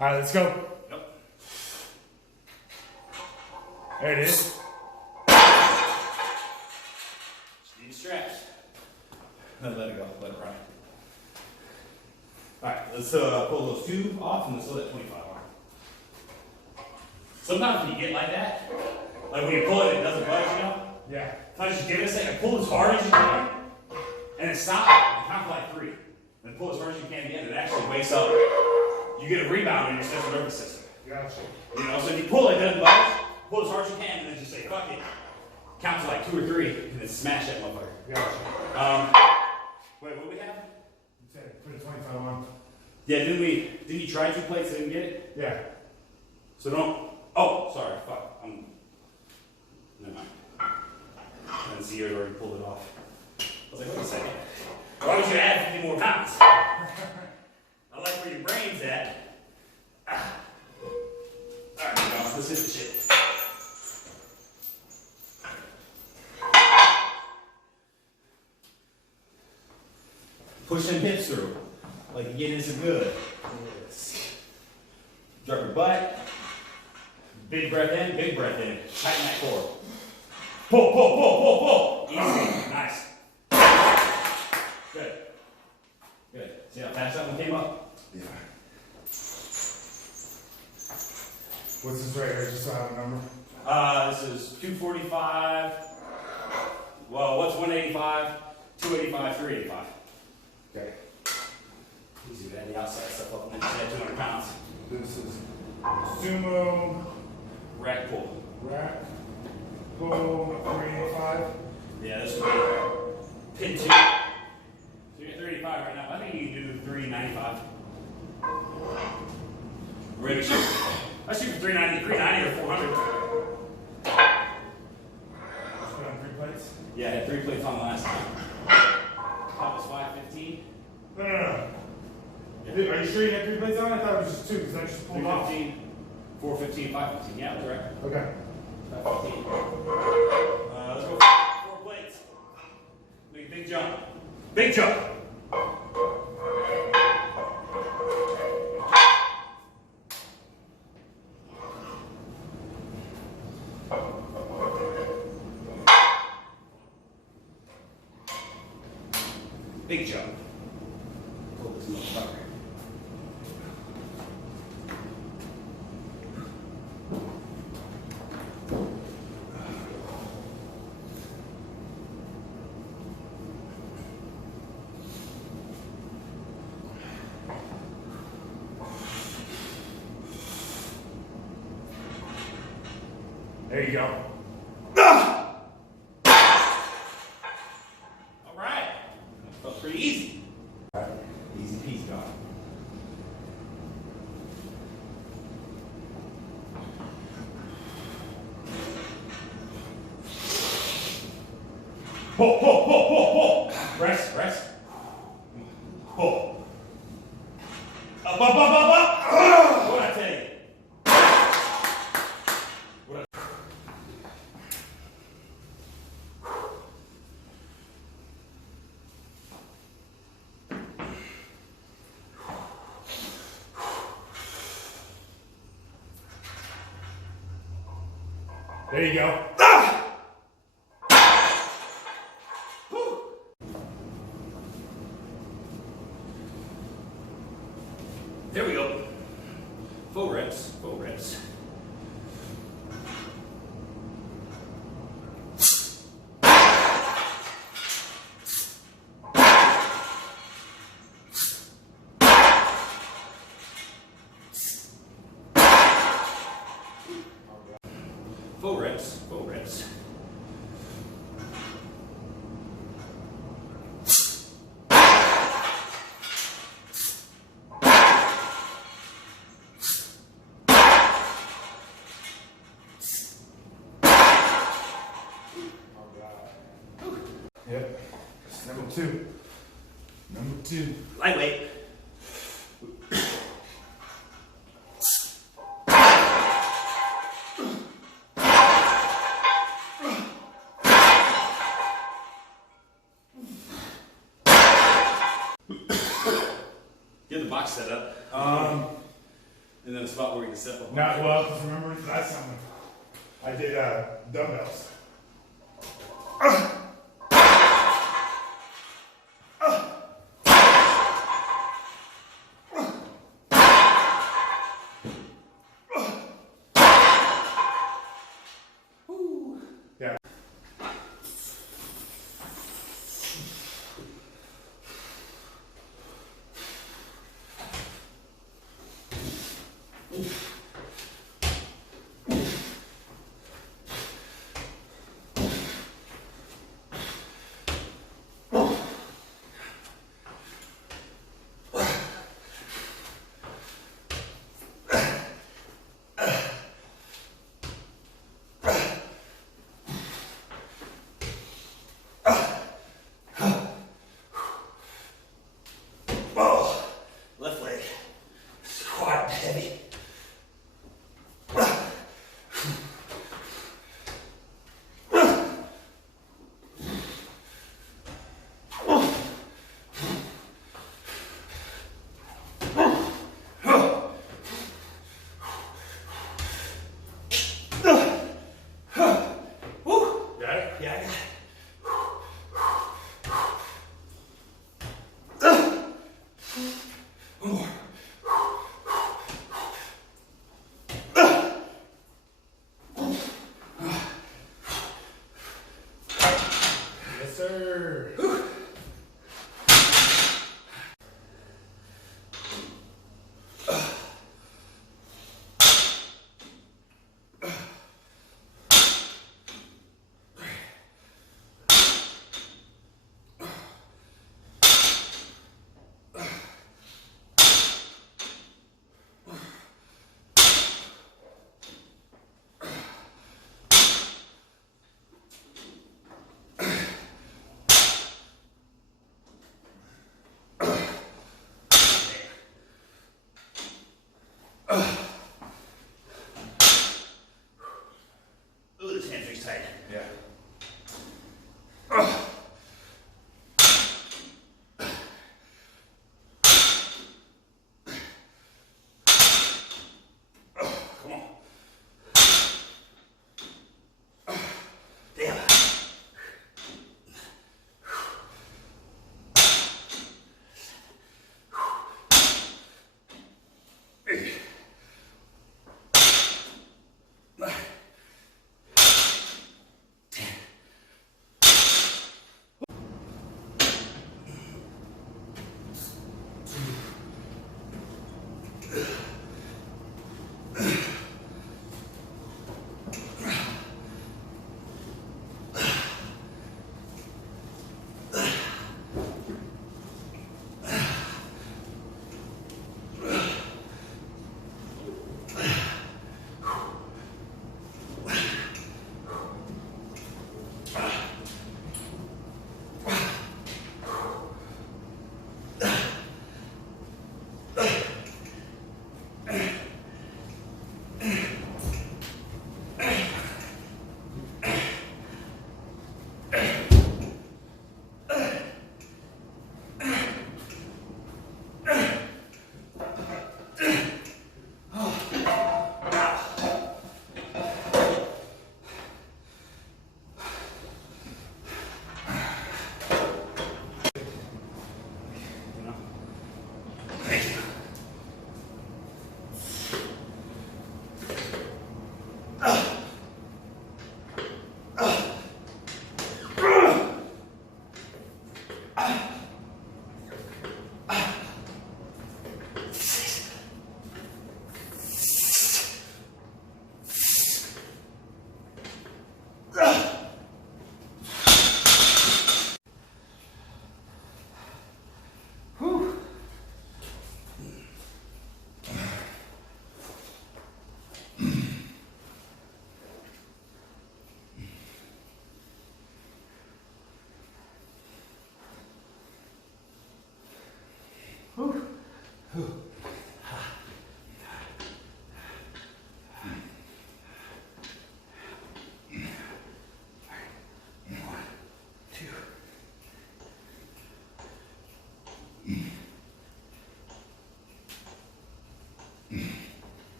All right, let's go. Yep. There it is. Just need straps. Let it go. Let it ride. All right, let's pull those two off and let's throw that 25 on. Sometimes when you get like that, like when you pull it, it doesn't budge, you know? Yeah. Sometimes just give it a second, pull as hard as you can, and then stop and count to like 3. Then pull as hard as you can again, and it actually wakes up. You get a rebound in your central nervous system. Gotcha. You know, so if you pull it, doesn't budge, pull as hard as you can, and then just say, fuck it. Count to like 2 or 3, and then smash that motherfucker. Gotcha. Wait, what do we have? You said put a 25 on. Yeah, didn't you try 2 plates and didn't get it? Yeah. So don't, oh, sorry, fuck, never mind. I didn't see you had already pulled it off. I was like, wait a second. Why would you add 50 more pounds? I like where your brain's at. Alright, let's hit the shit. Push them hips through. Like you're getting some good. Yes. Drop your butt. Big breath in, big breath in. Tighten that core. Pull, pull, pull, pull, pull. Easy. Nice. Good. Good. See how fast that one came up? Yeah. What's this right here? Just so I have a number. This is 245. Well, what's 185? 285, 385. Okay. Easy to add the outside stuff up and then just add 200 pounds. This is Sumo Rack pull. rack pull 385. Yeah, this would be pin 2. So you're at 385 right now. I think you can do 395. We're going to shoot. I shoot for 390 or 400. Just put on 3 plates? Yeah, I had 3 plates on last time. Top was 515. No. Are you sure you had 3 plates on? I thought it was just 2 because I just pulled off. 315, 415, 515. Yeah, that's right. Okay. 515. Let's go 4 plates. Make a big jump. Big jump. Big jump. Pull this motherfucker. There you go. All right. That felt pretty easy. All right. Easy peasy, dog. Pull, pull, pull, pull, pull. Rest, rest. Pull. Up, up, up, up, up. What'd I tell you? There you go. There we go. Full reps, full reps. Full reps, full reps. Yep. That's number 2. Number 2. Lightweight. Get the box set up. And then then a spot where you can step up. Not well, because remember last time I did dumbbells. Yeah. Left leg. Squat heavy. Got it? Yeah, I got it. One more. Yes, sir. Ooh, this hamstring's tight. Yeah. Come on. Damn.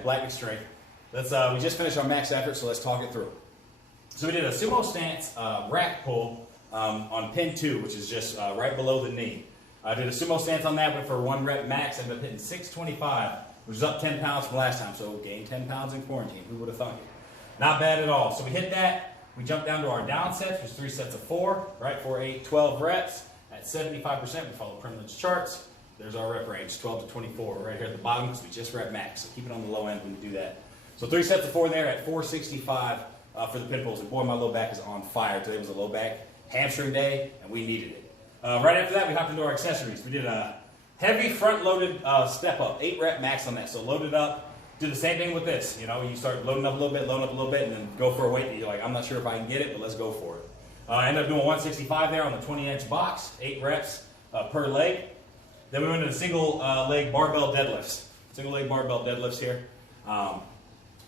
at Blackness Strength. We just finished our max effort, so let's talk it through. So we did a sumo stance rack pull on pin 2, which is just right below the knee. I did a sumo stance on that, went for 1 rep max, ended up hitting 625, which is up 10 pounds from last time, so gained 10 pounds in quarantine. Who would have thunk it? Not bad at all. So we hit that. We jumped down to our down sets, which is 3 sets of 4, right? 4, 8, 12 reps. At 75%, we follow privilege charts. There's our rep range, 12 to 24, right here at the bottom, because we just rep max. So keep it on the low end when you do that. So 3 sets of 4 there at 465 for the pin pulls. And boy, my low back is on fire. Today was a low back hamstring day, and we needed it. Right after that, we hopped into our accessories. We did a heavy front-loaded step up, 8 rep max on that. So loaded up. Do the same thing with this. You know, you start loading up a little bit, and then go for a weight that you're like, I'm not sure if I can get it, but let's go for it. I ended up doing 165 there on the 20-inch box, 8 reps per leg. Then we went to the single leg barbell deadlifts. Single leg barbell deadlifts here.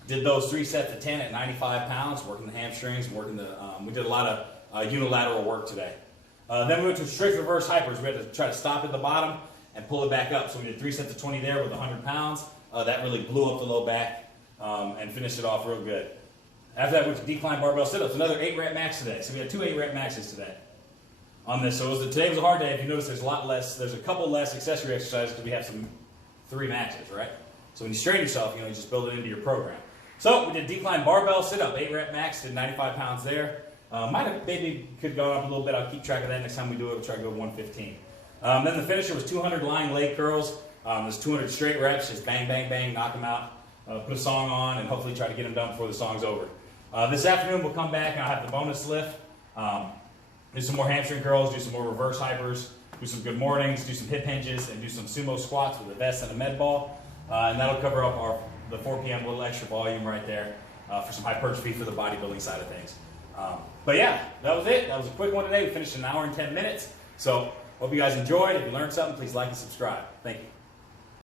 Did those 3 sets of 10 at 95 pounds, working the hamstrings, working the, we did a lot of unilateral work today. Then we went to strict reverse hypers. We had to try to stop at the bottom and pull it back up. So we did 3 sets of 20 there with 100 pounds. That really blew up the low back and finished it off real good. After that, we went to decline barbell sit-ups. Another 8 rep max today. So we had 2 8 rep maxes today on this. So today was a hard day. If you notice, there's a couple less accessory exercises because we have some 3 maxes, right? So when you strain yourself, you just build it into your program. So we did decline barbell sit-up, 8 rep max, did 95 pounds there. Might have maybe could go up a little bit. I'll keep track of that next time we do it. We'll try to go 115. Then the finisher was 200 lying leg curls. There's 200 straight reps, just bang, bang, bang, knock them out. Put a song on and hopefully try to get them done before the song's over. This afternoon we'll come back and I'll have the bonus lift. Do some more hamstring curls, do some more reverse hypers, do some good mornings, do some hip hinges, and do some sumo squats with a vest and a med ball. And that'll cover up the 4 p.m. little extra volume right there for some hypertrophy for the bodybuilding side of things. But yeah, that was it. That was a quick one today. We finished in 1 hour and 10 minutes. So hope you guys enjoyed. If you learned something, please like and subscribe. Thank you.